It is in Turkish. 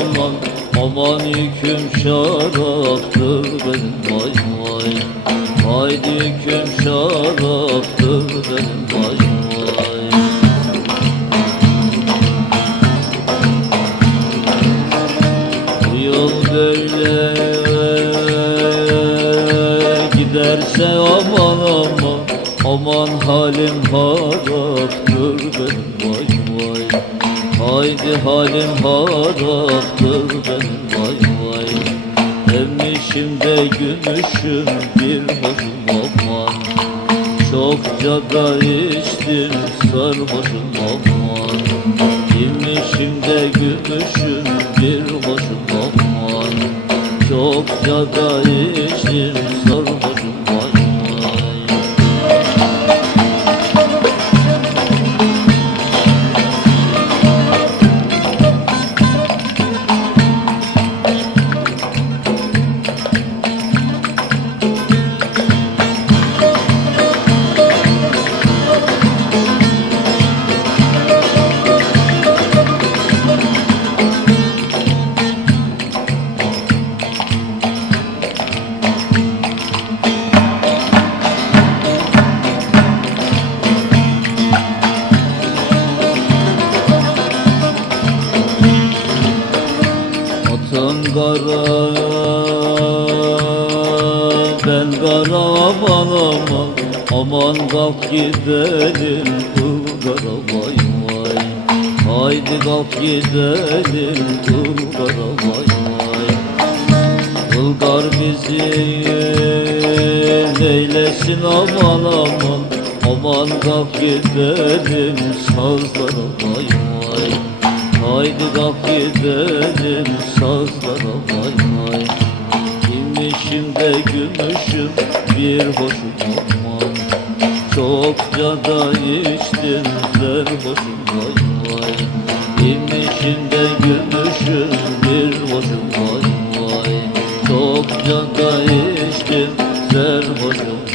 aman aman yüküm şaraptır benim. Vay vay. Haydi yüküm şaraptır benim. Vay vay. Bu yol böyle giderse aman aman. Aman halim haraptır benim. vay vay Haydi halim haraptır benim vay vay. Evmişim de gümüşüm bir hoşum aman Çokça da içtim sarhoşum aman İnmişim de gümüşüm bir hoşum aman Çokça da içtim kara ben kara aman kalk gidelim Bulgara vay vay. Haydi kalk gidelim Bulgara vay vay. Bulgar bizi neylesin aman aman. Aman kalk gidelim sazlara vay Haydi kalk gidelim sazlara vay vay Kimmişim de gümüşüm bir hoşum aman Çokça da içtim hoşum vay vay Kimmişim de gümüşüm bir hoşum vay vay Çokça da içtim hoşum vay